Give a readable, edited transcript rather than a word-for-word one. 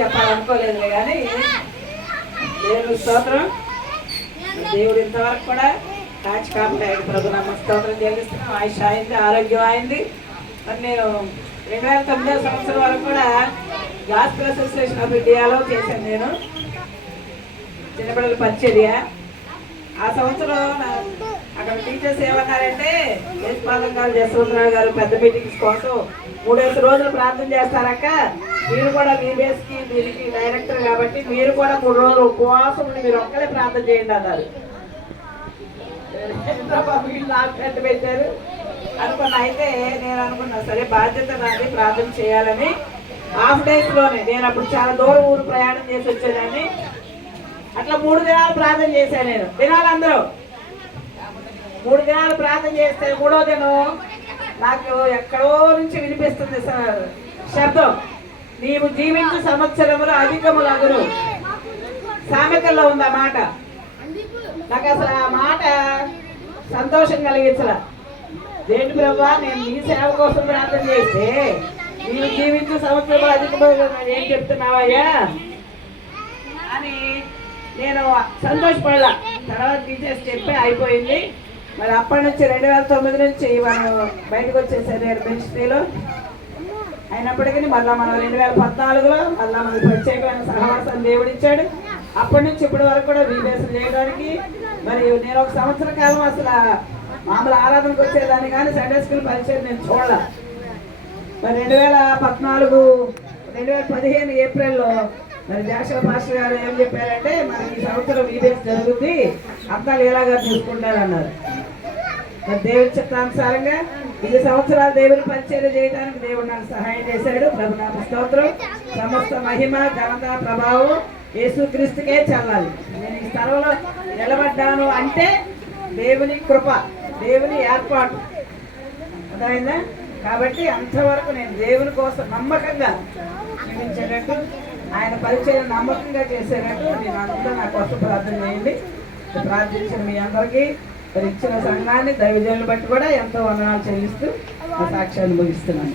చెప్పాలనుకోలేదు కానీ దేవుని స్తోత్రం. దేవుడు ఇంతవరకు కూడా కాచి కాపాడాడు. ప్రభు నమ్మ స్తోత్రం చెల్లిస్తున్నాం. ఆయుష్ అయింది, ఆరోగ్యం అయింది. మరి నేను 2009 సంవత్సరం వరకు కూడా గాస్పెల్ అసోసియేషన్ ఆఫ్ ఇండియాలో చేశాను. నేను చిన్నపిల్లల పరిచర్య. ఆ సంవత్సరం అక్కడ టీచర్స్ ఏమన్నారంటే దేశపాలంకాలు జసవంతరావు గారు పెద్ద మీటింగ్స్ కోసం 3 రోజులు ప్రార్థన చేస్తారక్క, మీరు కూడా మీ బేస్కి దీనికి డైరెక్టర్ కాబట్టి మీరు కూడా 3 రోజులు ఉపవాసం ఉండి మీరు ఒక్కడే ప్రార్థన చేయండి అన్నారు. నాకు పెద్ద పెట్టారు అనుకున్నా. అయితే నేను అనుకున్నా సరే బాధ్యత నాది ప్రార్థన చేయాలని. హాఫ్ డేస్లోనే నేను అప్పుడు చాలా దూరం ఊరు ప్రయాణం చేసి వచ్చేదాన్ని. అట్లా 3 దినాలు ప్రార్థన చేశాను నేను. దినాలు అందరూ 3 దినాలు ప్రార్థన చేస్తే 3వ దినం నాకు ఎక్కడో నుంచి వినిపిస్తుంది శబ్దం, నీవు జీవించు సంవత్సరములు అధికములగును. సామెతల్లో ఉంది ఆ మాట. నాకు అసలు ఆ మాట సంతోషం కలిగించలా. దేని ప్రభా, నేను నీ సేవ కోసం ప్రార్థన చేస్తే నీవు జీవించు సంవత్సరములు అధికములు ఏం చెప్తున్నావయ్యా అని నేను సంతోషపడలా. తర్వాత టీచర్స్ చెప్పి అయిపోయింది. మరి అప్పటి నుంచి 2009 నుంచి మనం బయటకు వచ్చేసారు మినిస్ట్రీలో. అయినప్పటికీ మళ్ళీ మనం 2014లో మళ్ళీ మనకి ప్రత్యేకమైన సహవాసం దేవుడిచ్చాడు. అప్పటి నుంచి ఇప్పటి వరకు కూడా వీబేసులు చేయడానికి. మరి నేను 1 సంవత్సర కాలం అసలు మామూలు ఆరాధనకు వచ్చేదాన్ని కానీ సండే స్కూల్ పరిచయం నేను చూడాల. మరి 2015 ఏప్రిల్లో మరి జాషువా పాస్టర్ గారు ఏం చెప్పారంటే మనకి ఈ సంవత్సరం వీబేస్ జరుగుతుంది, అర్థాలు ఎలాగా చూసుకుంటారన్నారు. మరి దేవుడి చిత్తానుసారంగా 2 సంవత్సరాలు దేవుని పరిచయం చేయడానికి దేవుడు నాకు సహాయం చేశాడు. ప్రభు నామ స్తోత్రం. సమస్త మహిమ ఘనత ప్రభావం యేసుక్రీస్తుకే చెల్లాలి. నేను ఈ స్థలంలో నిలబడ్డాను అంటే దేవుని కృప, దేవుని ఏర్పాటు అర్థమైందా. కాబట్టి అంతవరకు నేను దేవుని కోసం నమ్మకంగా జీవించేటట్టు, ఆయన పరిచయం నమ్మకంగా చేసేటట్టు నేను అందరూ నా కోసం ప్రార్థన చేయండి. ప్రార్థించిన మీ అందరికీ ఇచ్చిన సంఘాన్ని దైవజనులు బట్టి కూడా ఎంతో వందనాలు చెల్లిస్తూ ఆ సాక్ష్యాన్ని ముగిస్తున్నాను.